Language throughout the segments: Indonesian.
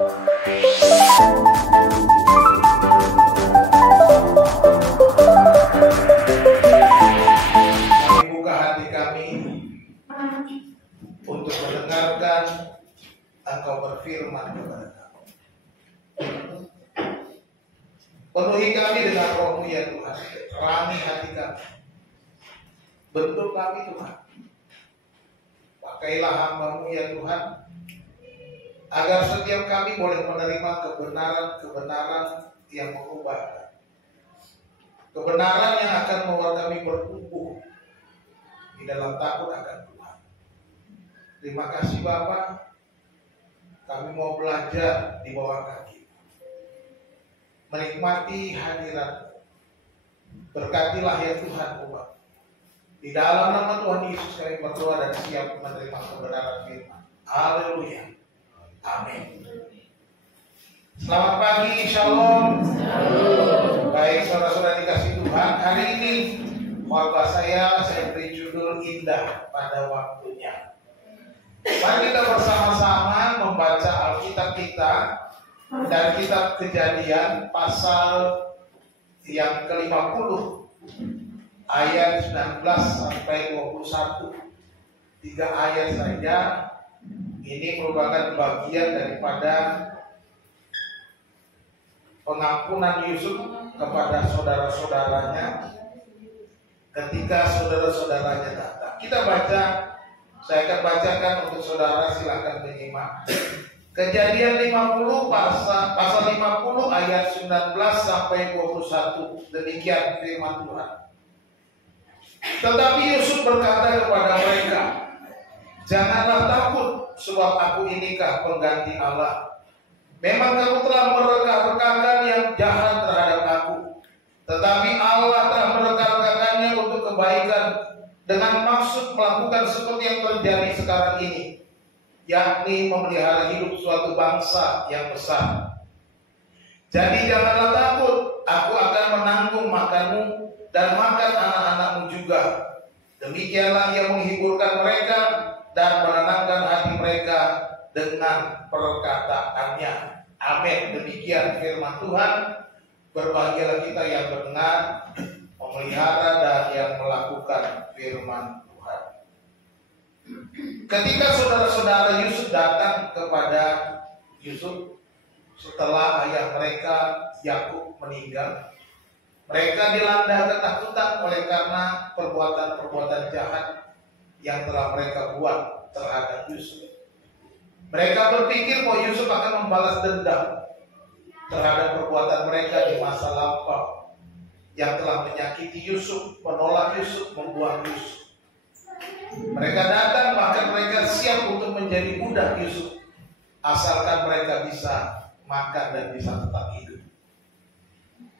buka hati kami untuk mendengarkan Engkau berfirman kepada kami. Penuhi kami dengan Roh-Mu ya Tuhan. Terangi hati kami. Bentuk kami Tuhan. Pakailah hamba-Mu ya Tuhan, agar setiap kami boleh menerima kebenaran-kebenaran yang mengubahkan. Kebenaran yang akan membuat kami bertumbuh di dalam takut akan Tuhan. Terima kasih Bapa. Kami mau belajar di bawah kaki, menikmati hadirat. Berkatilah ya Tuhan Tuhan. Di dalam nama Tuhan Yesus kami berdoa dan siap menerima kebenaran firman. Haleluya. Amin. Selamat pagi, shalom. Baik saudara-saudara dikasih Tuhan, hari ini khotbah saya beri judul Indah pada Waktunya. Mari kita bersama-sama membaca Alkitab kita dari kitab Kejadian pasal yang ke-50 ayat 19 sampai 21. 3 ayat saja. Ini merupakan bagian daripada pengampunan Yusuf kepada saudara-saudaranya ketika saudara-saudaranya datang. Kita baca, saya akan bacakan untuk saudara, silakan menyimak. Kejadian 50 pasal 50 ayat 19 sampai 21. Demikian firman Tuhan. Tetapi Yusuf berkata kepada mereka, janganlah takut, sebab aku inikah pengganti Allah. Memang kamu telah mereka-rekakan yang jahat terhadap aku, tetapi Allah telah mereka-rekakannya untuk kebaikan, dengan maksud melakukan seperti yang terjadi sekarang ini, yakni memelihara hidup suatu bangsa yang besar. Jadi janganlah takut, aku akan menanggung makanmu dan makan anak-anakmu juga. Demikianlah ia menghiburkan mereka dan menenangkan hati mereka dengan perkataannya. Amin. Demikian firman Tuhan. Berbahagialah kita yang mendengar, memelihara dan yang melakukan firman Tuhan. Ketika saudara-saudara Yusuf datang kepada Yusuf setelah ayah mereka Yakub meninggal, mereka dilanda ketakutan oleh karena perbuatan-perbuatan jahat yang telah mereka buat terhadap Yusuf. Mereka berpikir bahwa Yusuf akan membalas dendam terhadap perbuatan mereka di masa lampau yang telah menyakiti Yusuf, menolak Yusuf, membuang Yusuf. Mereka datang, maka mereka siap untuk menjadi budak Yusuf, asalkan mereka bisa makan dan bisa tetap hidup.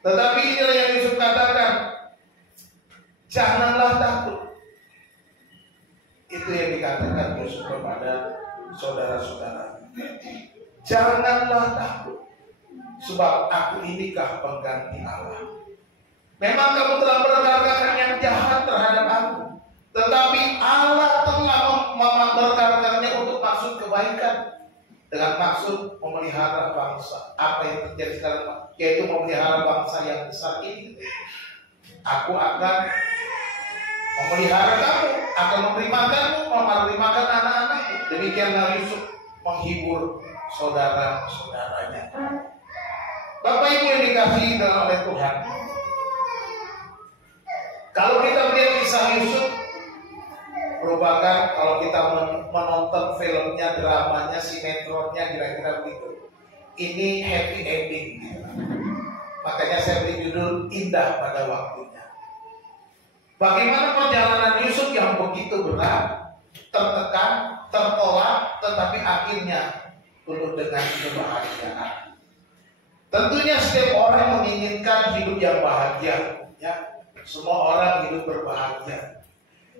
Tetapi inilah yang Yusuf katakan, janganlah takut. Itu yang dikatakan Yusuf kepada saudara-saudara. Janganlah takut, sebab aku inikah pengganti Allah. Memang kamu telah mereka-rekakan yang jahat terhadap aku, tetapi Allah telah mereka-rekakannya untuk maksud kebaikan, dengan maksud memelihara bangsa. Apa yang terjadi sekarang, yaitu memelihara bangsa yang besar ini. Aku akan memelihara kamu, akan memberi makanmu, memberi makan anak-anakmu. Demikianlah Yusuf menghibur saudara-saudaranya. Bapak Ibu yang dikasihi oleh Tuhan, kalau kita melihat kisah Yusuf, merupakan, kalau kita menonton filmnya, dramanya, sinetronnya, kira-kira begitu. Ini happy ending. Makanya saya beri judul Indah pada Waktunya. Bagaimana perjalanan Yusuf yang begitu berat, tertekan, tertolak, tetapi akhirnya penuh dengan kebahagiaan. Tentunya setiap orang menginginkan hidup yang bahagia, ya. Semua orang hidup berbahagia.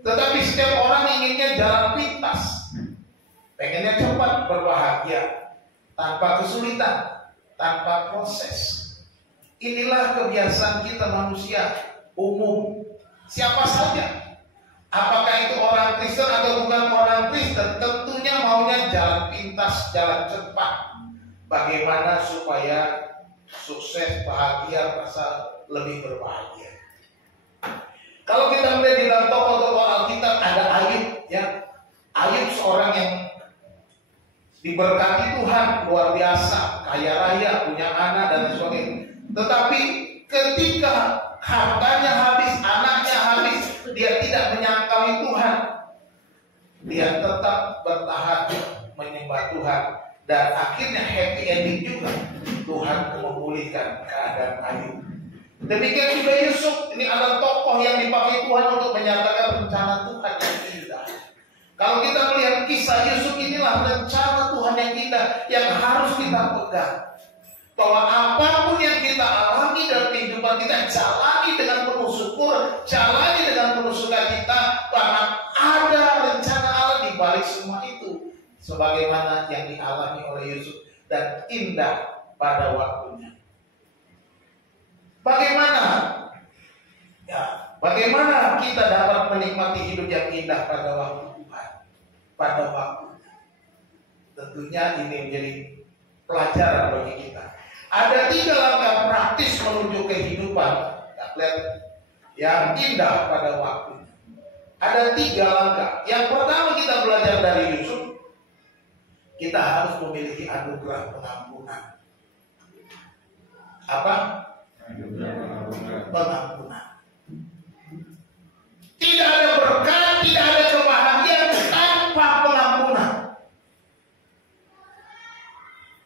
Tetapi setiap orang inginnya jalan pintas, pengennya cepat berbahagia, tanpa kesulitan, tanpa proses. Inilah kebiasaan kita manusia umum, siapa saja. Apakah itu orang Kristen atau bukan orang Kristen, tentunya maunya jalan pintas, jalan cepat. bagaimana supaya sukses, bahagia, merasa lebih berbahagia. Kalau kita melihat di dalam tokoh-tokoh Alkitab ada Ayub, ya. Ayub seorang yang diberkati Tuhan luar biasa, kaya raya, punya anak dan sebagainya. Tetapi ketika hartanya habis, anaknya habis, dia tidak menyangkali Tuhan. Dia tetap bertahan menyembah Tuhan dan akhirnya happy ending juga. Tuhan memulihkan keadaan Ayub. Demikian juga Yusuf, ini adalah tokoh yang dipakai Tuhan untuk menyatakan rencana Tuhan yang indah. Kalau kita melihat kisah Yusuf, inilah rencana Tuhan yang indah yang harus kita pegang. Bahwa apapun yang kita alami dalam kehidupan kita, jalani dengan penuh syukur, jalani dengan penuh sukacita, karena ada rencana Allah di balik semua itu. Sebagaimana yang dialami oleh Yusuf dan indah pada waktunya. Bagaimana? Ya, bagaimana kita dapat menikmati hidup yang indah pada waktu Tuhan? Pada waktunya. Tentunya ini menjadi pelajaran bagi kita. Ada 3 langkah praktis menuju kehidupan yang indah pada waktunya. Ada 3 langkah. Yang pertama kita belajar dari Yusuf, kita harus memiliki anugerah pengampunan. Apa? Pengampunan. Tidak ada berkat, tidak ada kebahagiaan tanpa pengampunan.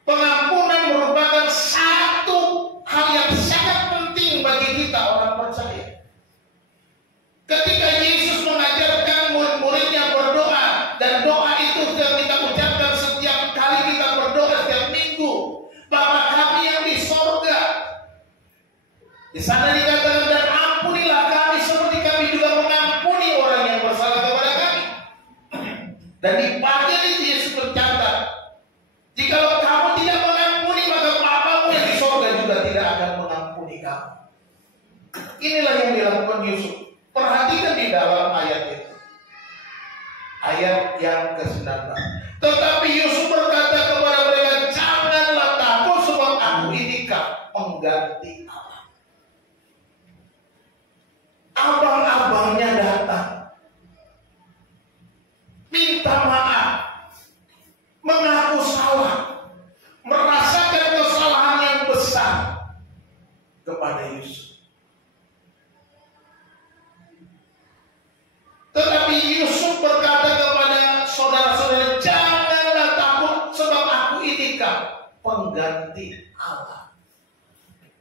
Pengampunan merupakan satu hal yang sangat penting bagi kita orang percaya. Ketika Yesus mengajarkan murid-muridnya berdoa, dan doa itu sudah kita ucapkan setiap kali kita berdoa setiap minggu, Bapa kami yang di sorga. Di sana dikatakan, dan ampunilah kami seperti kami juga mengampuni orang yang bersalah kepada kami. Dan di bagian itu Yesus berkata, jikalau kamu tidak mengampuni, maka Bapamu yang di sorga juga tidak akan mengampuni kamu. Inilah yang dilakukan Yusuf. Perhatikan di dalam ayat itu. Ayat yang ke-19. Tetapi Yusuf berkata kepada mereka, janganlah takut, sebab aku inikah pengganti Allah. Abang-abangnya datang, minta maaf, mengaku salah, merasakan kesalahan yang besar kepada Yusuf. Tetapi Yusuf berkata kepada saudara-saudara, janganlah takut, sebab aku inikah pengganti Allah.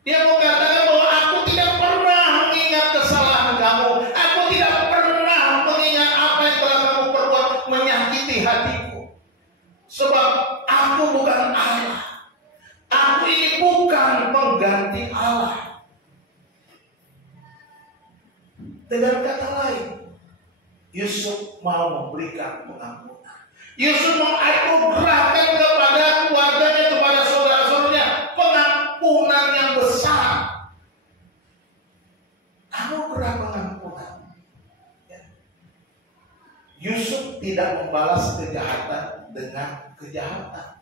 Dia mengatakan bahwa aku tidak pernah mengingat kesalahan kamu, aku tidak pernah mengingat apa yang telah kamu perbuat menyakiti hatiku. Sebab aku bukan Allah, aku ini bukan pengganti Allah. Dengan kata lain, Yusuf mau memberikan pengampunan. Yusuf menganugerahkan kepada keluarganya, kepada saudara-saudaranya pengampunan yang besar. Anugerah pengampunan. Yusuf tidak membalas kejahatan dengan kejahatan.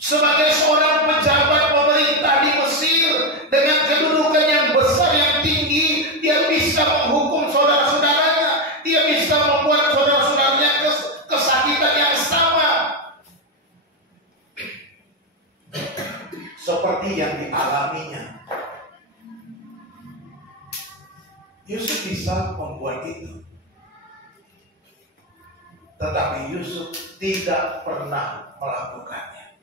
Sebagai seorang pejabat pemerintah di Mesir dengan kedudukan yang besar, yang tinggi, dia bisa menghukum saudara-saudaranya, dia bisa membuat saudara-saudaranya kesakitan yang sama seperti yang dialaminya. Yusuf bisa membuat itu, tetapi Yusuf tidak pernah melakukannya.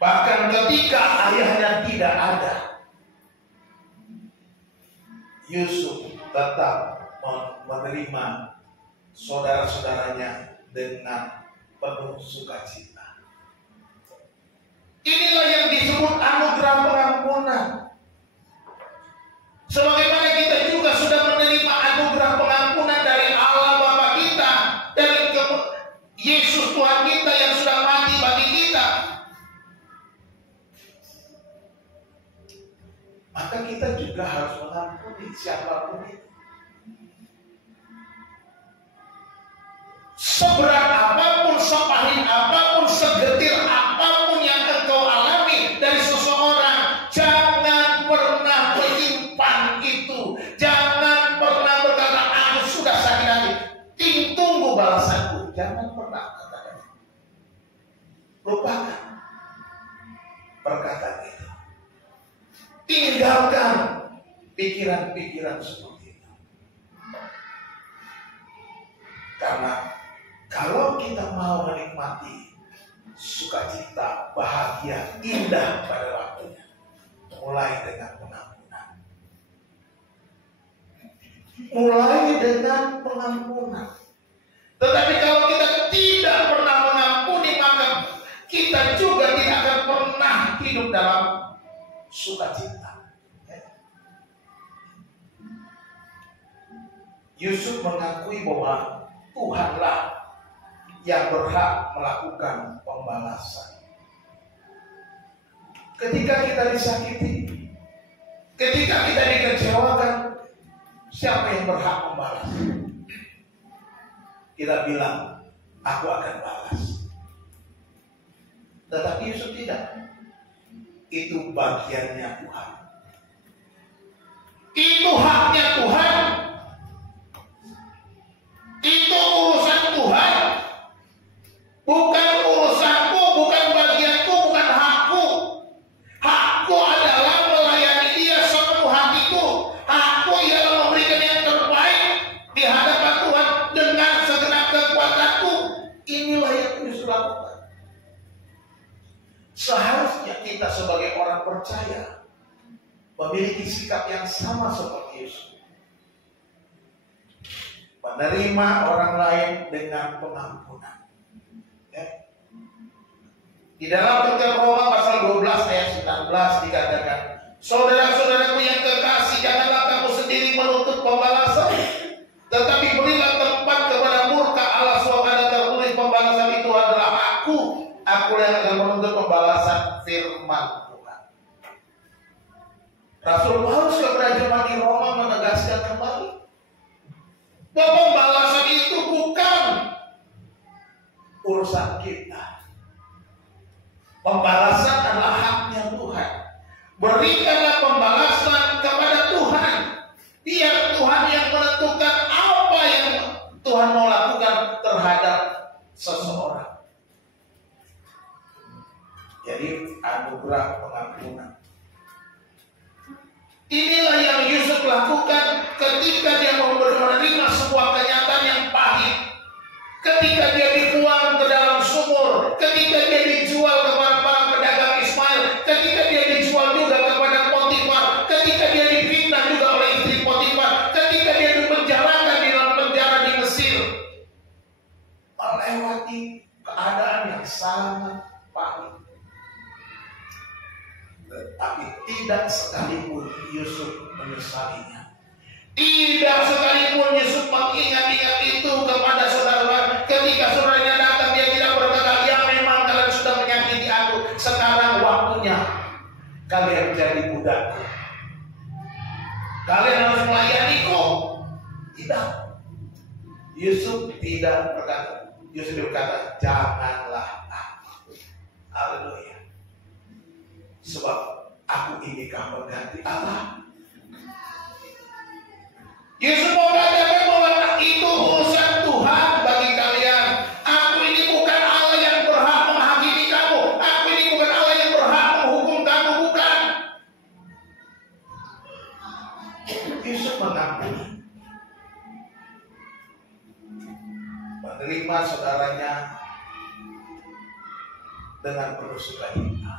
Bahkan ketika ayahnya tidak ada, Yusuf tetap menerima saudara-saudaranya dengan penuh sukacita. Inilah yang disebut anugerah pengampunan. Sebagaimana kita juga sudah menerima anugerah pengampunan dari Allah Bapa kita, dari Yesus Tuhan kita yang sudah mati bagi kita, maka kita juga harus mengampuni siapapun itu. Seberat apapun, sepahit apapun, segetir Lupakan perkataan itu. Tinggalkan pikiran-pikiran seperti itu. Karena kalau kita mau menikmati sukacita, bahagia, indah pada waktunya, mulai dengan pengampunan. Mulai dengan pengampunan. Tetapi kalau kita tidak pernah mengampuni, maka kita juga tidak akan pernah hidup dalam sukacita. Yusuf mengakui bahwa Tuhanlah yang berhak melakukan pembalasan. Ketika kita disakiti, ketika kita dikecewakan, siapa yang berhak membalas? Kita bilang, aku akan balas. Tetapi Yusuf tidak. Itu bagiannya Tuhan. Itu haknya Tuhan. Itu urusan Tuhan. Bukan urusanku, bukan bagianku, bukan hakku. Hakku adalah melayani dia sepenuh hatiku. Hakku ialah memberikan yang terbaik di hadapan Tuhan dengan segenap kekuatanku. Inilah yang Yusuf lakukan. Seharusnya kita sebagai orang percaya memiliki sikap yang sama seperti Yusuf. Menerima orang lain dengan pengampunan. Di dalam Tulisan Roma pasal 12 ayat 19 dikatakan, saudara-saudaraku yang kekasih, janganlah kamu sendiri menuntut pembalasan, tetapi berilah tempat kepada murka Allah, sebab ada tertulis, pembalasan itu adalah aku yang akan menuntut pembalasan, firman Tuhan. Rasul Paulus kepada jemaat di Roma menegaskan kembali bahwa pembalasan itu bukan urusan kita. Pembalasan adalah haknya Tuhan. Berikanlah pembalasan kepada Tuhan. Biar Tuhan yang menentukan apa yang Tuhan mau lakukan terhadap seseorang. Jadi anugerah pengampunan. Inilah yang Yusuf lakukan ketika dia menerima sebuah kenyataan yang pahit. Ketika dia dibuang ke dalam sumur, ketika dia dijual kepada para pedagang Ismail, ketika dia dijual juga kepada Potifar, ketika dia difitnah juga oleh istri Potifar, ketika dia dipenjarakan di dalam penjara di Mesir, melewati keadaan yang sangat pahit. Tetapi tidak sekalipun Yusuf menyesalinya. Tidak sekalipun Yusuf mengingat-ingat itu kepada saudara. Ketika saudaranya datang, dia tidak berkata, ya memang kalian sudah menyakiti aku, sekarang waktunya kalian menjadi budakku, kalian harus melayaniku. Tidak. Yusuf tidak berkata. Yusuf berkata, janganlah aku. Haleluya. Sebab aku inikah mengganti Allah. Yesus mau katakan bahwa itu urusan Tuhan bagi kalian. Aku ini bukan Allah yang berhak menghakimi kamu. Aku ini bukan Allah yang berhak menghukum kamu, bukan. Yesus mengampuni, menerima saudaranya dengan penuh sukacita,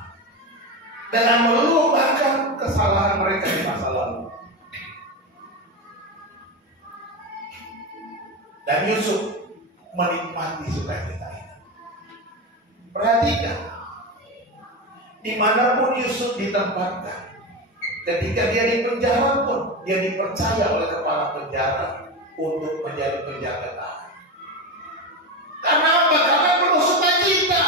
dengan melupakan kesalahan mereka di masa lalu. Dan Yusuf menikmati sukacita itu. Perhatikan, dimanapun Yusuf ditempatkan, ketika dia di penjara pun, dia dipercaya oleh kepala penjara untuk menjadi penjaga tahanan. Karena apa? Karena penuh sukacita,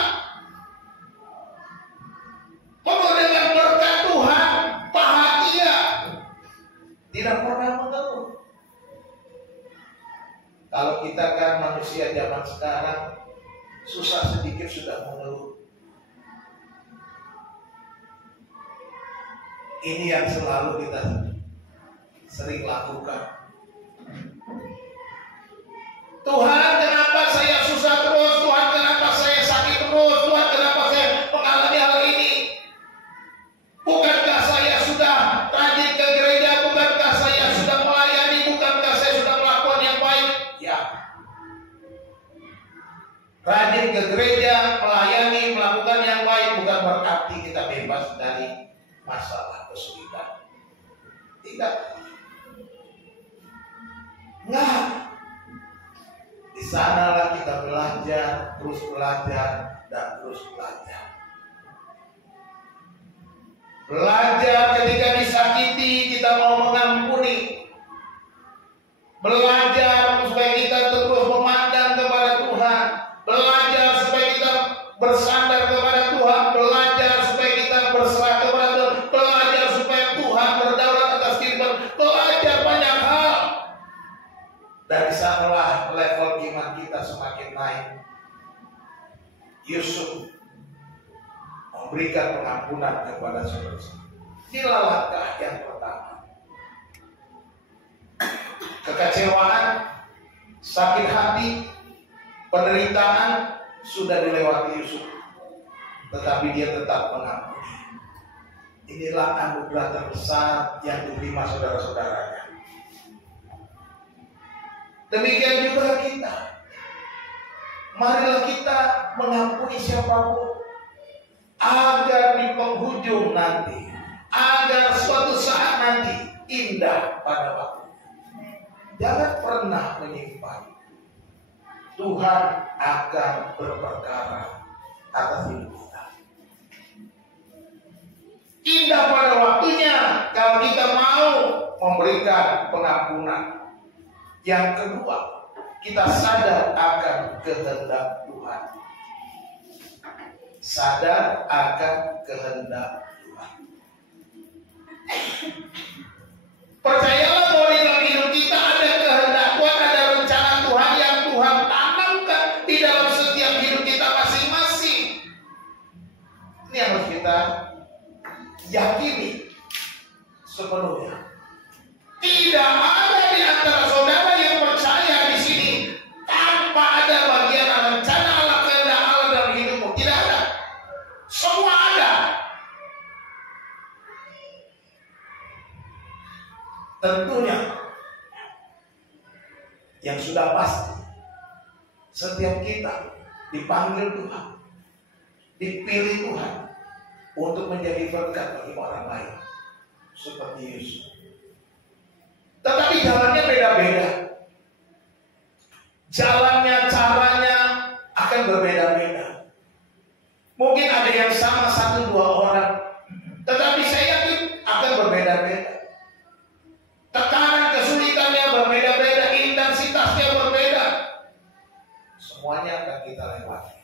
penuh dengan berkat Tuhan, bahagia, tidak pernah mengeluh. Kalau kita kan manusia zaman sekarang, susah sedikit sudah mengeluh. Ini yang selalu kita sering lakukan. Tuhan, kenapa saya susah terus? Tuhan, kenapa saya sakit terus? Tuhan, kenapa saya gereja, melayani, melakukan yang baik bukan berarti kita bebas dari masalah kesulitan. Tidak. Nah, di sanalah kita belajar, terus belajar, dan terus belajar. Belajar ketika disakiti, kita mau mengampuni. Belajar supaya kita terus memandang kepada Tuhan. Belajar supaya kita bersandar kepada Tuhan. Belajar supaya kita berserah kepada Tuhan. Belajar supaya Tuhan berdaulat atas kita. Belajar banyak hal. Dari sanalah level iman kita semakin naik. Yusuf memberikan pengampunan kepada saudara-saudara. Inilah langkah yang pertama. Kekecewaan, sakit hati, penderitaan sudah dilewati Yusuf, tetapi dia tetap mengampuni. Inilah anugerah terbesar yang diterima saudara-saudaranya. Demikian juga kita. Marilah kita mengampuni siapapun, agar di penghujung nanti, agar suatu saat nanti indah pada waktu. Jangan pernah menyimpan. Tuhan akan berperkara atas hidup kita. Indah pada waktunya kalau kita mau memberikan pengampunan. Yang kedua, kita sadar akan kehendak Tuhan. Sadar akan kehendak Tuhan. Percayalah bahwa di dalam hidup kita ada kehendak Tuhan, ada rencana Tuhan yang Tuhan tanamkan di dalam setiap hidup kita masing-masing. Ini yang harus kita yakini sepenuhnya. Tidak ada di antara saudara yang percaya di sini tanpa ada bagian rencana Allah, kehendak Allah dalam hidupmu. Tidak ada. Semua ada. Tentunya yang sudah pasti, setiap kita dipanggil Tuhan, dipilih Tuhan untuk menjadi berkat bagi orang lain, seperti Yesus. Tetapi jalannya beda-beda. Jalannya, caranya akan berbeda-beda. Mungkin ada yang sama 1-2 orang, tetapi saya yakin akan berbeda-beda. Tekanan kesulitannya berbeda-beda, intensitasnya berbeda. Semuanya akan kita lewati.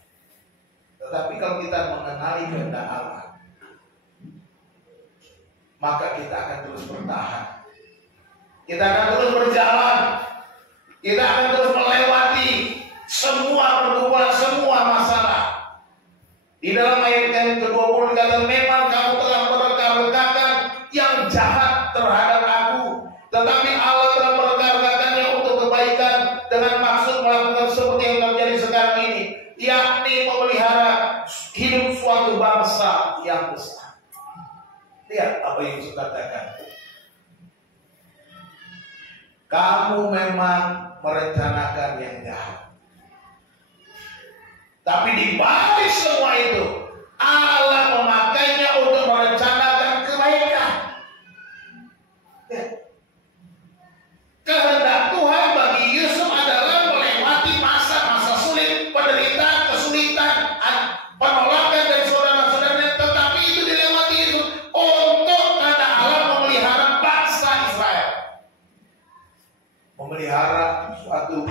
Tetapi kalau kita mengenali kehendak Allah, maka kita akan terus bertahan. Kita akan terus berjalan. Kita akan terus melewati semua pergumulan, semua masalah. Di dalam ayat yang ke-20 dikatakan, memang kamu telah mereka-rekakan yang jahat terhadap aku, tetapi Allah telah mereka-rekakannya untuk kebaikan dengan maksud melakukan seperti yang terjadi sekarang ini, yakni memelihara hidup suatu bangsa yang besar. Lihat apa yang Yesus katakan. Kamu memang merencanakan yang jahat, tapi di balik semua itu Allah memakainya untuk merencanakan kebaikan. Ya. Kehendak Tuhan bagi Yusuf adalah melewati masa-masa sulit, penderitaan, kesulitan, penolakan dari saudara-saudaranya, tetapi itu dilewati Yusuf untuk karena Allah memelihara bangsa Israel, memelihara suatu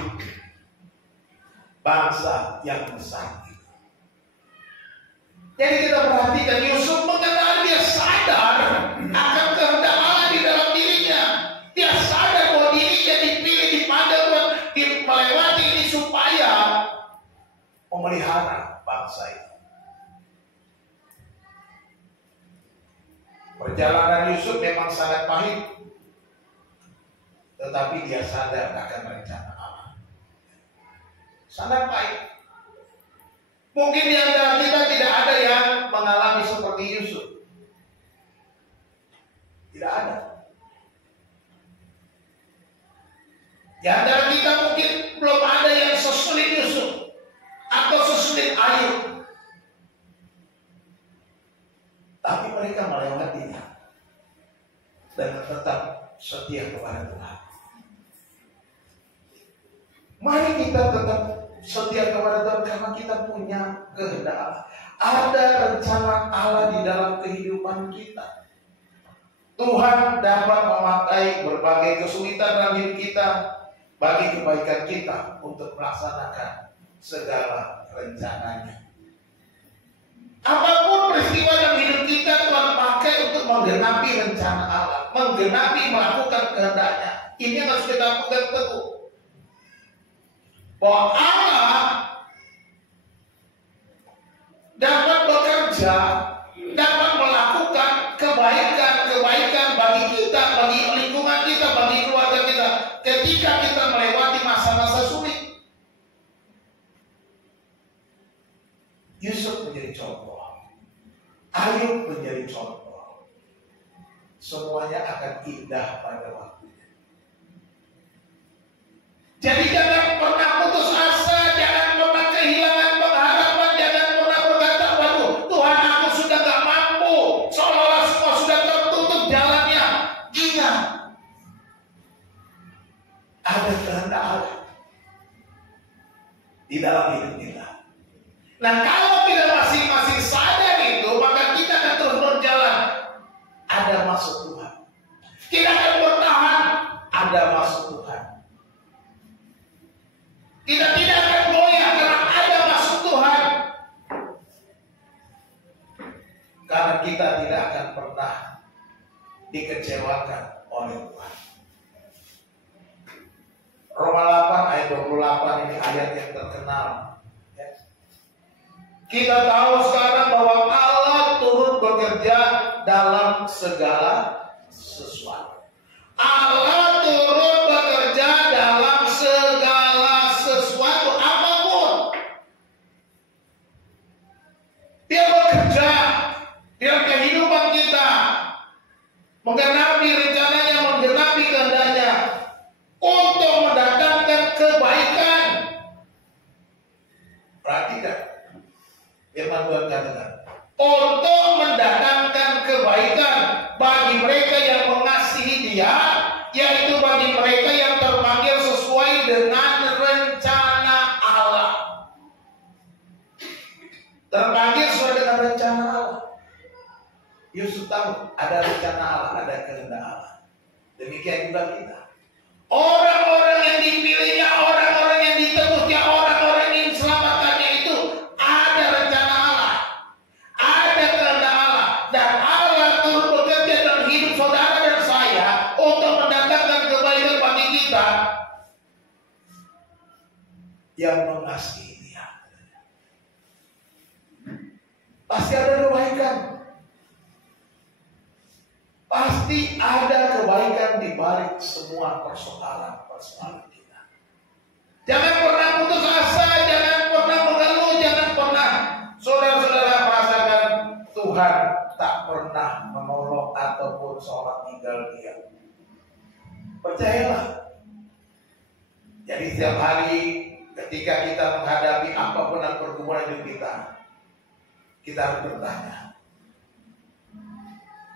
bangsa yang besar. Jadi kita perhatikan Yusuf mengenal, dia sadar akan kehendak Allah di dalam dirinya. Dia sadar bahwa dirinya dipilih, dipandang Tuhan, melewati ini supaya memelihara bangsa itu. Perjalanan Yusuf memang sangat pahit, tetapi dia sadar akan rencana Allah. Sangat pahit. Mungkin di antara kita tidak ada yang mengalami seperti Yusuf. Tidak ada. Di antara kita mungkin belum ada yang sesulit Yusuf atau sesulit Ayub. Tapi mereka melewatinya dan tetap setia kepada Tuhan. Mari kita tetap setia kepada Tuhan karena kita punya kehendak Allah. Ada rencana Allah di dalam kehidupan kita. Tuhan dapat memakai berbagai kesulitan dalam hidup kita bagi kebaikan kita untuk melaksanakan segala rencananya. Apapun peristiwa dalam hidup kita, Tuhan pakai untuk menggenapi rencana Allah, menggenapi melakukan kehendaknya. Ini yang harus kita pegang teguh. Bahwa Allah dapat bekerja, dapat melakukan kebaikan bagi kita, bagi lingkungan kita, bagi keluarga kita, ketika kita melewati masa-masa sulit. Yusuf menjadi contoh, Ayub menjadi contoh. Semuanya akan indah pada waktunya. Jadi jangan pernah putus asa, jangan pernah kehilangan pengharapan, jangan pernah berkata, waduh Tuhan aku sudah gak mampu, seolah-olah semua sudah tertutup jalannya. Ingat, ada kehendak Allah di dalam hidup kita. Nah kalau kita masing-masing sadar itu, maka kita akan terus berjalan. Ada maksud Tuhan. Kita akan bertahan. Ada maksud Tuhan. Kita tidak akan goyah karena ada maksud Tuhan. Karena kita tidak akan pernah dikecewakan oleh Tuhan. Roma 8 ayat 28 ini ayat yang terkenal. Kita tahu sekarang bahwa Allah turut bekerja dalam segala sesuatu. Allah turut bekerja dalam segala sesuatu apapun. Dia bekerja dalam kehidupan kita, menggenapi rencananya, menggenapi kehendaknya untuk mendatangkan kebaikan. Perhatikan firman Tuhan katakan, untuk mendatangkan kebaikan bagi mereka yang mengasihi Dia, yaitu bagi mereka yang terpanggil sesuai dengan rencana Allah. Terpanggil sesuai dengan rencana Allah. Yusuf tahu ada rencana Allah, ada kehendak Allah. Demikian juga kita. Orang-orang yang dipilihnya, orang-orang yang ditebusnya, orang-orang yang diselamatkannya itu ada rencana Allah, ada kehendak Allah, dan Allah turut bekerja dalam hidup saudara dan saya untuk mendatangkan kebaikan bagi kita yang mengasihi Dia. Pasti ada kebaikan. Pasti ada kebaikan di balik semua persoalan kita. Jangan pernah putus asa, jangan pernah mengeluh, jangan pernah saudara-saudara merasakan Tuhan tak pernah menolong ataupun sholat tinggal diam. Percayalah. Jadi setiap hari ketika kita menghadapi apapun yang pergumulan hidup kita harus bertanya,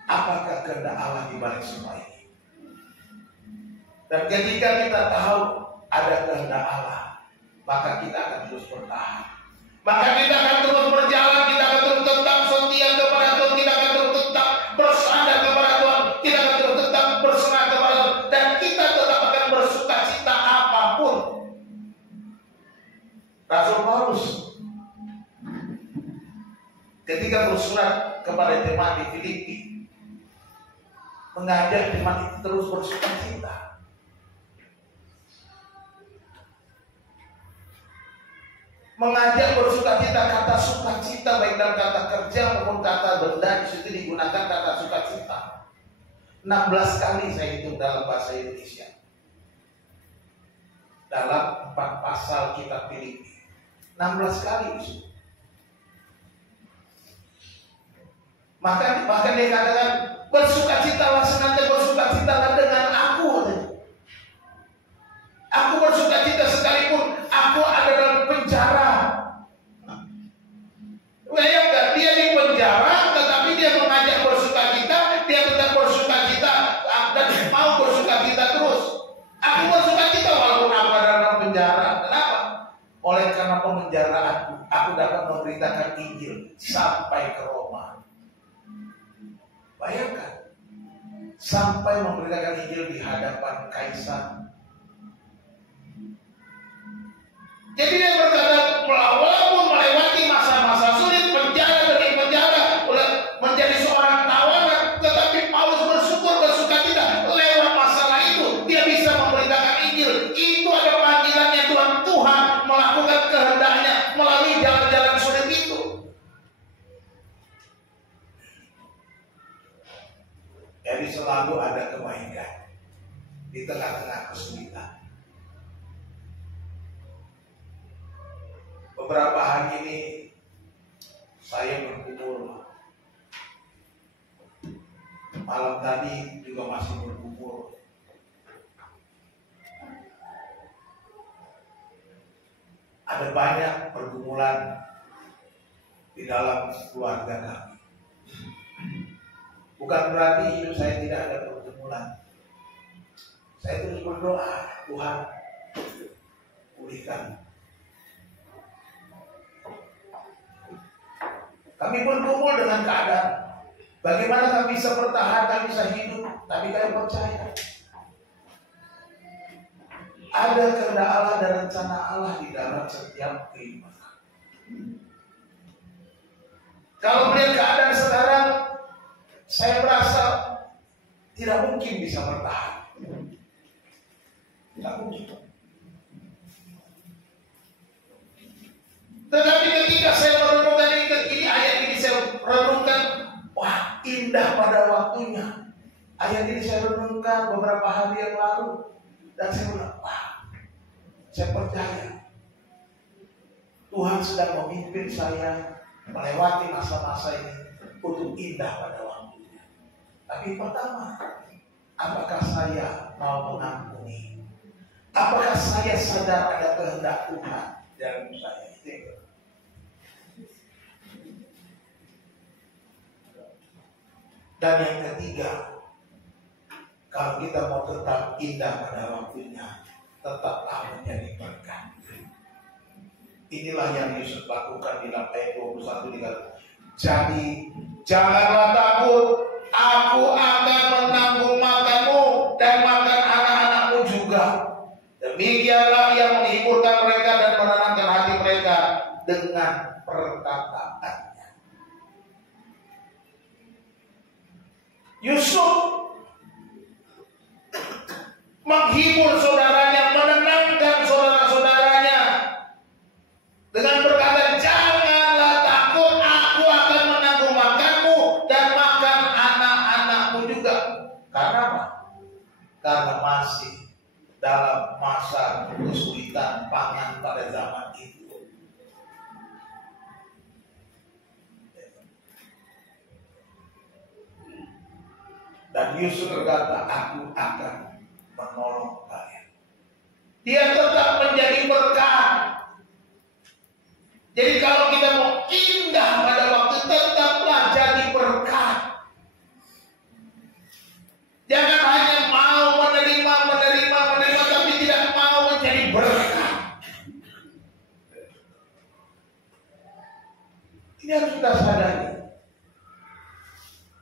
apakah kehendak Allah di balik semua ini? Dan ketika kita tahu ada kehendak Allah, maka kita akan terus bertahan. Maka kita akan terus berjalan, kita akan terus tetap setia kepada Tuhan, kita akan terus tetap bersandar kepada Tuhan, kita akan terus tetap berserah kepada Tuhan, dan kita tetap akan bersuka cita apapun. Rasul Paulus ketika bersurat kepada jemaat di Filipi, mengajak jemaat itu terus bersuka cita. Mengajak bersuka cita, kata sukacita baik dalam kata kerja maupun kata benda di situ digunakan kata sukacita. 16 kali saya hitung dalam bahasa Indonesia. Dalam 4 pasal kitab Filipi. 16 kali itu. Maka dia katakan, bersukacitalah senantiasa, bersukacitalah dengan aku. Aku bersukacita sekalipun aku ada dalam penjara. Bayangkan, dia di penjara tetapi dia mengajak bersukacita, dia tetap bersukacita dan mau bersukacita terus. Aku bersukacita walaupun aku ada dalam penjara. Kenapa? Oleh karena pemenjaraanku, aku dapat memberitakan Injil sampai ke Roma. Bayangkan, sampai memberitakan Injil di hadapan kaisar. Jadi dia berkata, walaupun melewati masa-masa sulit, penjara demi penjara, menjadi seorang tawanan, tetapi Paulus bersukacita lewat masalah itu. Dia bisa memberitakan Injil. Itu ada panggilannya Tuhan melakukan kehendaknya melalui jalan-jalan sulit itu. Jadi selalu ada kebaikan di tengah-tengah kesulitan. Beberapa hari ini saya berkumpul. Malam tadi juga masih berkumpul. Ada banyak pergumulan di dalam keluarga kami. Bukan berarti hidup saya tidak ada pergumulan. Saya terus berdoa, Tuhan pulihkan. Kami bergumul dengan keadaan. Bagaimana kami bisa bertahan, kami bisa hidup. Tapi kami percaya ada kehendak Allah dan rencana Allah di dalam setiap kehidupan. Kalau melihat keadaan sekarang, saya merasa tidak mungkin bisa bertahan. Tidak mungkin. Tetapi ketika saya merenungkan ini ayat ini, saya renungkan, wah, indah pada waktunya. Ayat ini saya renungkan beberapa hari yang lalu, dan saya bilang, wah, saya percaya Tuhan sedang memimpin saya melewati masa-masa ini untuk indah pada waktunya. Tapi pertama, apakah saya mau mengampuni? Apakah saya sadar ada kehendak Tuhan dalam saya? Dan yang ketiga, kalau kita mau tetap indah pada waktunya, tetaplah menjadi berkat. Inilah yang Yesus lakukan di dalam ayat 21 dikatakan, jadi janganlah takut, aku akan menanggung makanmu dan makan anak-anakmu juga. Demikianlah yang menghiburkan mereka dan menenangkan hati mereka dengan perkataannya. Yusuf menghibur saudaranya, menenangkan saudara-saudaranya dengan berkata, janganlah takut, aku akan menanggung makanmu dan makan anak-anakmu juga. Karena apa? Karena masih dalam masa kesulitan pangan pada zaman itu. Dan Yusuf berkata, aku akan menolong kalian. Dia tetap menjadi berkat. Jadi kalau kita mau indah pada waktu, tetaplah jadi berkat. Jangan hanya mau menerima, tapi tidak mau menjadi berkat. Ini harus kita sadari.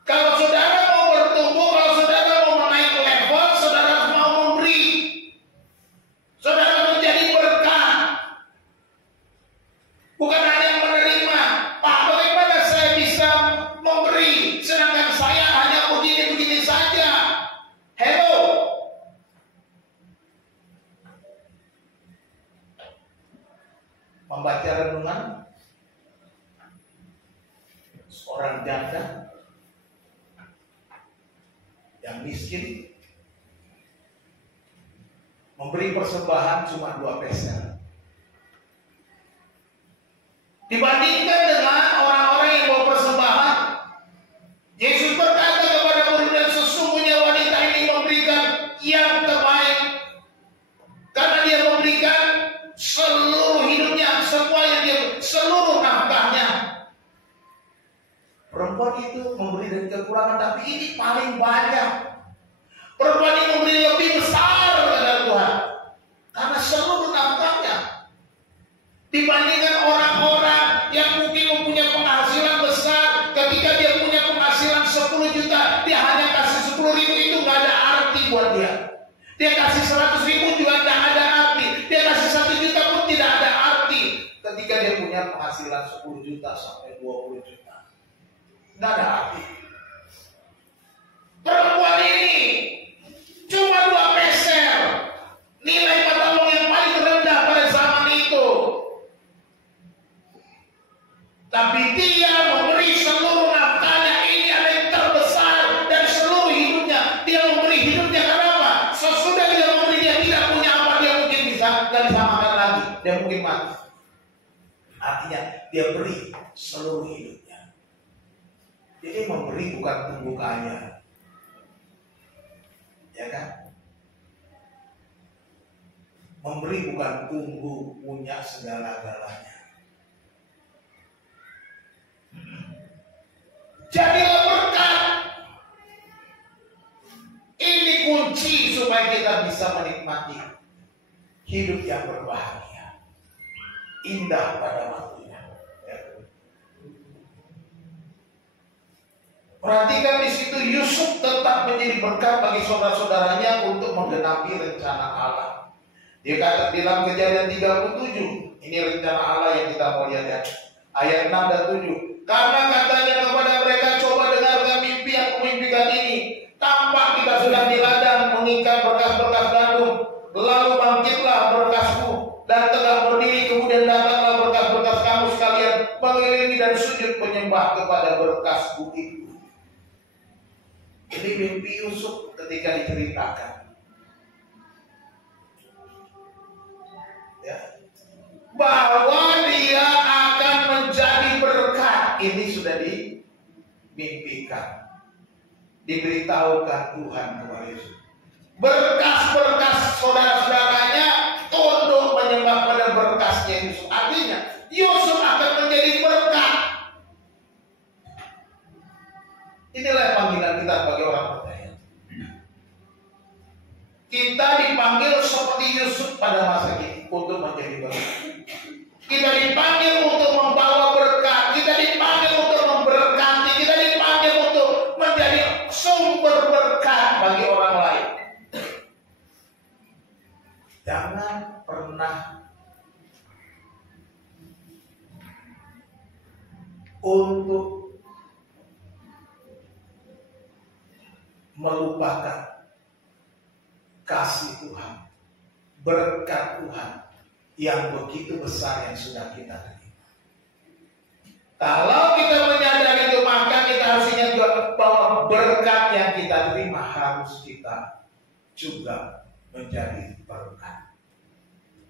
Kalau saudara mau bertumbuh, kalau saudara mau menaik level, saudara harus mau memberi. Saudara menjadi berkat. Bukan hanya menerima. Pak, bagaimana saya bisa memberi, sedangkan saya hanya begini-begini saja. Hello. Membaca renungan seorang janda yang miskin memberi persembahan cuma 2 peser. Dibandingkan dengan orang-orang yang bawa persembahan, Yesus berkata kepada murid-murid, sesungguhnya wanita ini memberikan yang terbaik, karena dia memberikan seluruh hidupnya, semua yang dia, seluruh nafkahnya. Perempuan perempuan itu memberi dari kekurangan, tapi ini paling banyak. Perempuan ini memberi lebih besar kepada Tuhan karena seluruh nafkahnya dibandingkan orang-orang yang mungkin mempunyai penghasilan besar. Ketika dia punya penghasilan 10 juta, dia hanya kasih 10.000, itu nggak ada arti buat dia. Dia kasih 100.000 juga nggak ada arti. Dia kasih 1 juta pun tidak ada arti. Ketika dia punya penghasilan 10 juta sampai 20 juta, nggak ada arti. Perempuan ini cuma 2 peser, nilai mata uang yang paling rendah pada zaman itu. Tapi dia memberi seluruh nafkahnya. Ini adalah yang terbesar dari seluruh hidupnya. Dia memberi hidupnya karena apa? Sesudah dia memberi, dia tidak punya apa, dia mungkin gak bisa makan lagi, dia mungkin mati. Artinya dia beri seluruh hidupnya. Jadi memberi bukan tunggu kaya, ya kan? Memberi bukan tunggu punya segala-galanya. Jadilah berkat. Ini kunci supaya kita bisa menikmati hidup yang berbahagia, indah pada waktunya. Perhatikan di situ, Yusuf tetap menjadi berkat bagi saudara-saudaranya untuk menggenapi rencana Allah. Dia kata dalam Kejadian 37, ini rencana Allah yang kita mau lihat ya, ayat 6 dan 7. Karena katanya kepada mereka, coba dengarkan mimpi yang kumimpikan ini. Tampak kita sedang di ladang mengikat berkas-berkas gandum. Lalu bangkitlah berkasmu dan tegak berdiri. Kemudian datanglah berkas-berkas kamu sekalian, mengelilingi dan sujud menyembah kepada berkasmu itu. Ini mimpi Yusuf ketika diceritakan, ya, bahwa dia akan menjadi berkat. Ini sudah dimimpikan, diberitahukan Tuhan kepada Yusuf. Berkas-berkas saudara-saudaranya untuk menyembah pada berkasnya Yusuf. Artinya Yusuf akan menjadi berkat. Inilah panggilan kita bagi orang percaya. Kita dipanggil seperti Yusuf pada masa ini untuk menjadi berkat. Kita dipanggil untuk membawa berkat. Kita dipanggil untuk memberkati. Kita dipanggil untuk menjadi sumber berkat bagi orang lain. Jangan pernah untuk melupakan kasih Tuhan, berkat Tuhan yang begitu besar yang sudah kita terima. Kalau kita menyadari itu, maka kita harus ingat juga bahwa berkat yang kita terima harus kita juga menjadi berkat.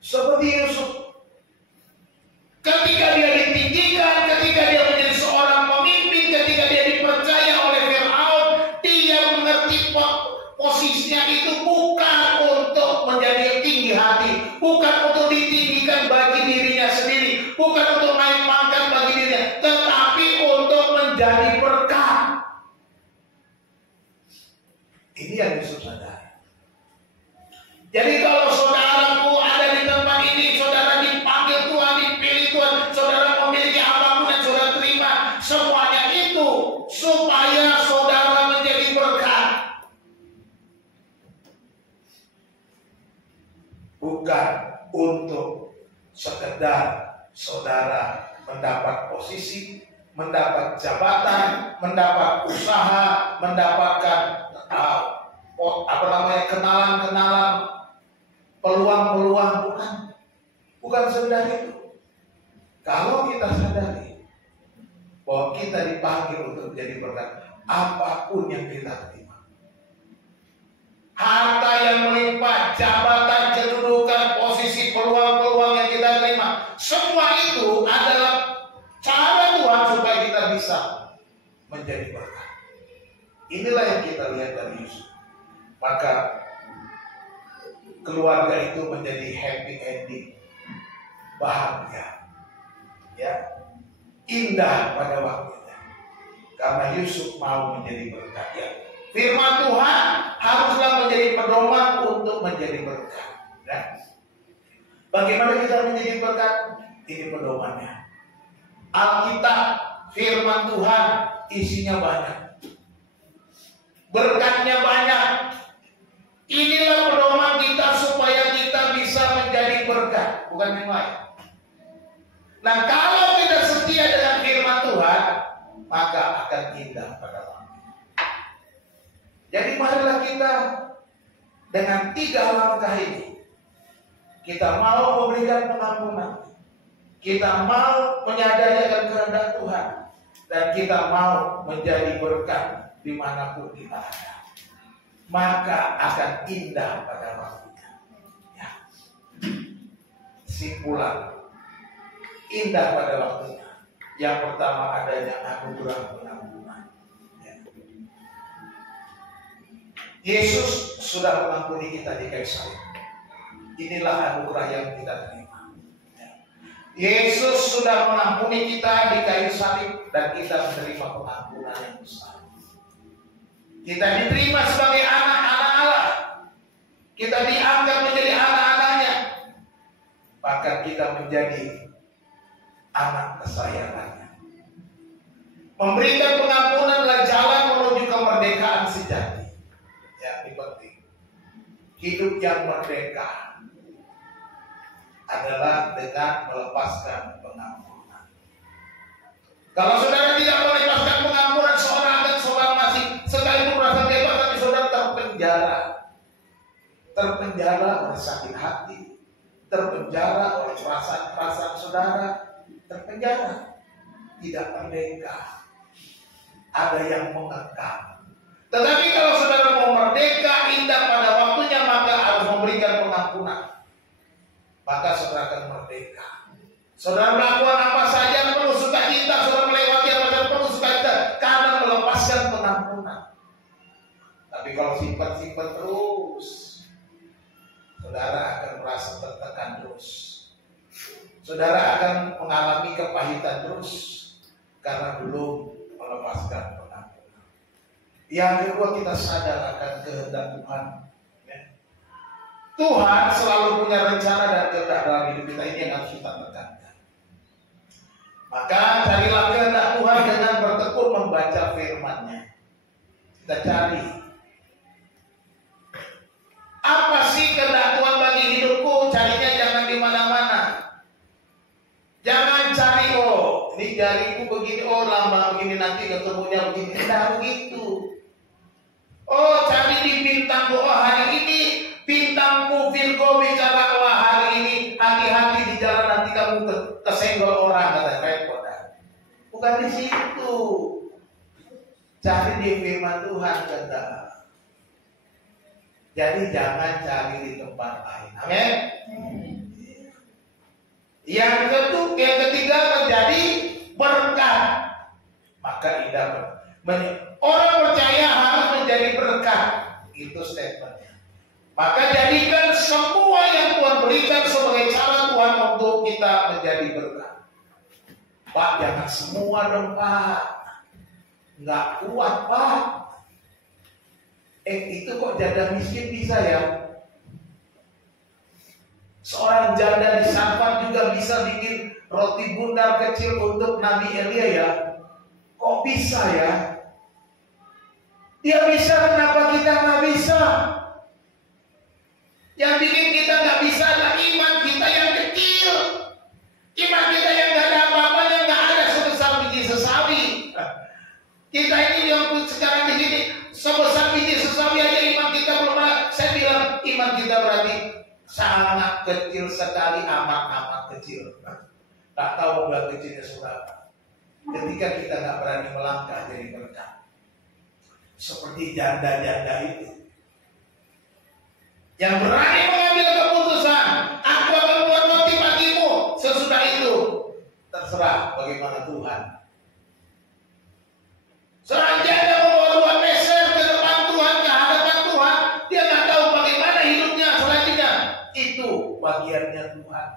Seperti Yusuf, ketika dia ditinggikan, ketika dia menjadi seorang pemimpin, ketika dia dipercaya oleh Firaun, dia mengerti posisinya itu bukan untuk menjadi tinggi hati, bukan untuk ditinggikan bagi dirinya sendiri, bukan untuk naik pangkat bagi dirinya, tetapi untuk menjadi berkat. Ini yang Yusuf sadari. Jadi kalau saudaraku ada di tempat ini, saudara dipanggil Tuhan, dipilih Tuhan, saudara memiliki apapun yang saudara terima, semuanya itu supaya saudara menjadi berkat. Bukan untuk sekedar saudara mendapat posisi, mendapat jabatan, mendapat usaha, mendapatkan kenalan-kenalan, peluang-peluang, bukan sekedar itu. Kalau kita sadari bahwa kita dipanggil untuk menjadi berkat, apapun yang kita terima, harta yang melimpah, jabatan, kedudukan, posisi, peluang-peluang yang kita terima, semua itu adalah cara Tuhan supaya kita bisa menjadi berkat. Inilah yang kita lihat dari Yusuf. Maka keluarga itu menjadi happy ending, bahagia, ya, indah pada waktunya. Karena Yusuf mau menjadi berkat. Ya. Firman Tuhan haruslah menjadi pedoman untuk menjadi berkat. Ya. Bagaimana kita menjadi berkat? Ini pedomannya. Alkitab, firman Tuhan isinya banyak. Berkatnya banyak. Inilah pedoman kita supaya kita bisa menjadi berkat, bukan yang lain. Nah, kalau kita setia dengan firman Tuhan, maka akan indah pada waktu. Jadi marilah kita dengan 3 langkah ini, kita mau memberikan pengampunan, kita mau menyadari akan kehendak Tuhan, dan kita mau menjadi berkat dimanapun kita ada, maka akan indah pada waktunya. Ya. Simpulan, indah pada waktunya. Yang pertama adanya anugerah pengampunan. Ya. Yesus sudah mengampuni kita di kayu salib. Inilah anugerah yang kita terima. Ya. Yesus sudah mengampuni kita di kayu salib dan kita menerima pengampunan yang besar. Kita diterima sebagai anak-anak Allah. Kita dianggap menjadi anak-anaknya. Bahkan kita menjadi anak kesayangannya. Memberikan pengampunan adalah jalan menuju kemerdekaan sejati. Ya, ini penting. Hidup yang merdeka adalah dengan melepaskan pengampunan. Kalau saudara tidak melepaskan pengampunan, saudara masih sekalipun merasa bebas, tapi saudara terpenjara oleh sakit hati, terpenjara oleh perasaan saudara, terpenjara, tidak merdeka. Ada yang mengekang. Tetapi kalau saudara mau merdeka, indah pada waktunya, maka harus memberikan pengampunan. Maka saudara akan merdeka. Saudara melakukan apa saja yang penuh sukacita, saudara melewati apa saja penuh sukacita karena melepaskan pengampunan. Tapi kalau simpan terus, saudara akan merasa tertekan terus. Saudara akan mengalami kepahitan terus karena belum melepaskan pengampunan. Yang kedua, kita sadar akan kehendak Tuhan. Tuhan selalu punya rencana dan kehendak dalam hidup kita, ini yang harus kita tekankan. Maka carilah kehendak Tuhan dengan bertekun membaca firman-Nya. Kita cari. Apa sih kehendak Tuhan bagi hidupku? Carinya jangan di mana-mana. Jangan cari, oh ini jariku begini, oh lama begini, nanti ketemunya begini. Tidak begitu. Oh cari di bintangku, oh hari ini bintangku Virgo bicara, wah hari ini hati-hati di jalan, nanti kamu kesenggol orang, kata repot. Bukan di situ. Cari di firman Tuhan, kata. Jadi jangan cari di tempat lain. Amin. Yang ketiga menjadi berkat. Maka indah. Orang percaya harus menjadi berkat. Itu statementnya. Maka jadikan semua yang Tuhan berikan sebagai cara Tuhan untuk kita menjadi berkat. Pak, jangan semua dong Pak. Nggak kuat Pak. Itu kok janda miskin bisa ya? Seorang janda di Safat juga bisa bikin roti bundar kecil untuk Nabi Elia ya? Kok bisa ya? Dia bisa, kenapa kita nggak bisa? Yang bikin kita nggak bisa adalah iman kita yang kecil. Iman kita yang nggak ada apa-apanya, nggak ada sebesar biji sesawi. Kita ini yang sekarang di sini sebesar biji sesawi aja iman kita belum ada. Saya bilang iman kita berarti sangat kecil sekali, amat kecil. Tak tahu berat kecilnya seberapa. Ketika kita nggak berani melangkah jadi berkat, seperti janda-janda itu yang berani mengambil keputusan, aku akan buat roti bagimu. Sesudah itu terserah bagaimana Tuhan. Seorang janda membawa 2 peser ke depan Tuhan, ke hadapan Tuhan, dia nggak tahu bagaimana hidupnya selanjutnya. Itu bagiannya Tuhan.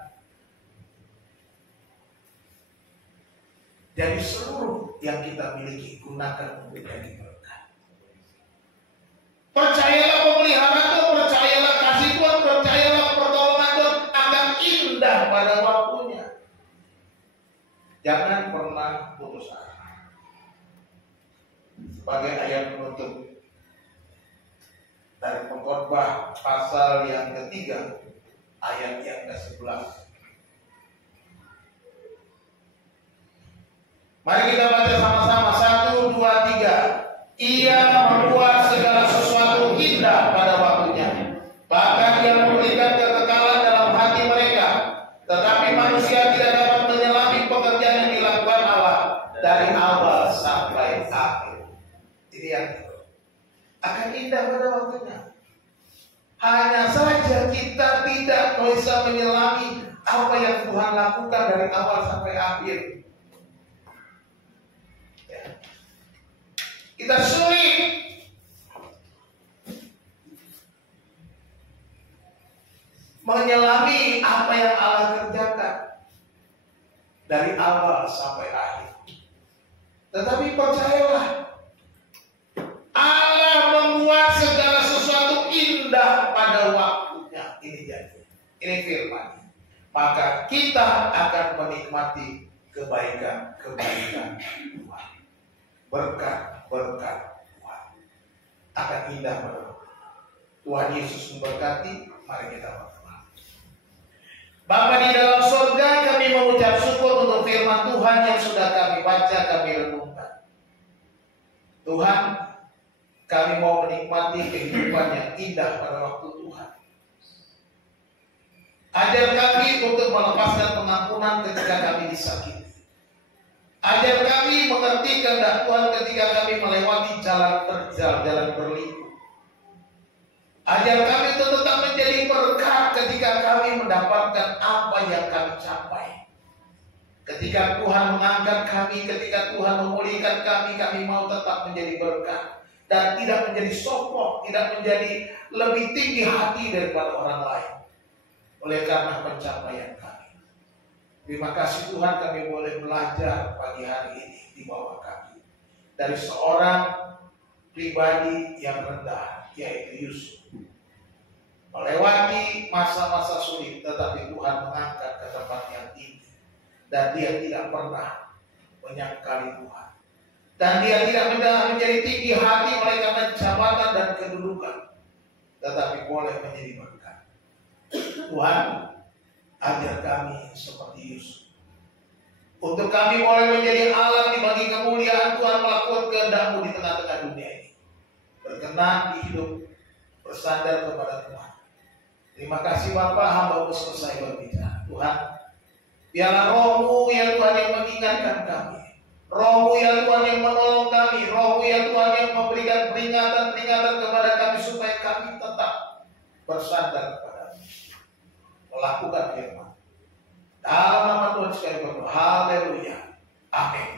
Jadi seluruh yang kita miliki gunakan untuk jadi berkat. Percayalah pemeliharaan Tuhan, percayalah kasih Tuhan, percayalah pertolongan Tuhan akan indah pada waktunya. Jangan pernah putus asa. Sebagai ayat penutup dari Pengkhotbah pasal yang ketiga, ayat yang ke-11. Mari kita baca sama-sama. 1, 2, 3. Ia membuat segala sesuatu indah pada waktunya. Bahkan ia memberikan kekekalan dalam hati mereka. Tetapi manusia tidak dapat menyelami pekerjaan yang dilakukan Allah dari awal sampai akhir. Ini yang akan indah pada waktunya. Hanya saja kita tidak bisa menyelami apa yang Tuhan lakukan dari awal sampai akhir. Kita sulit menyelami apa yang Allah kerjakan dari awal sampai akhir. Tetapi percayalah, Allah membuat segala sesuatu indah pada waktunya. Ini janji, ini firman. Maka kita akan menikmati kebaikan-kebaikan Tuhan. Berkat Tuhan akan indah pada waktu. Tuhan Yesus memberkati. Mari kita berdoa. Bapa di dalam surga, kami mengucap syukur untuk firman Tuhan yang sudah kami baca, kami renungkan. Tuhan, kami mau menikmati kehidupan yang indah pada waktu Tuhan. Ajar kami untuk melepaskan pengampunan ketika kami disakiti. Ajar kami mengerti kehendak Tuhan ketika kami melewati jalan terjal, jalan berliku. Ajar kami untuk tetap menjadi berkat ketika kami mendapatkan apa yang kami capai. Ketika Tuhan mengangkat kami, ketika Tuhan memulihkan kami mau tetap menjadi berkat. Dan tidak menjadi sombong, tidak menjadi lebih tinggi hati daripada orang lain. Oleh karena pencapaian kami. Terima kasih Tuhan, kami boleh belajar pagi hari ini di bawah kaki dari seorang pribadi yang rendah, yaitu Yusuf. Melewati masa-masa sulit, tetapi Tuhan mengangkat ke tempat yang tinggi. Dan dia tidak pernah menyangkali Tuhan. Dan dia tidak menjadi tinggi hati oleh karena jabatan dan kedudukan, tetapi boleh menjadi berkat. Tuhan, ajar kami seperti Yusuf. Untuk kami boleh menjadi alat dibagi kemuliaan Tuhan melakukan kehendak-Mu di tengah-tengah dunia ini. Berkenan di hidup, bersandar kepada Tuhan. Terima kasih Bapa, hamba-Mu selesai berbicara. Tuhan, biarlah Roh-Mu ya Tuhan yang mengingatkan kami. Roh-Mu ya Tuhan yang menolong kami. Roh-Mu ya Tuhan yang memberikan peringatan-peringatan kepada kami supaya kami tetap bersandar kepada-Mu. Melakukan firman. Dalam nama Tuhan sekali berdoa. Haleluya. Amin.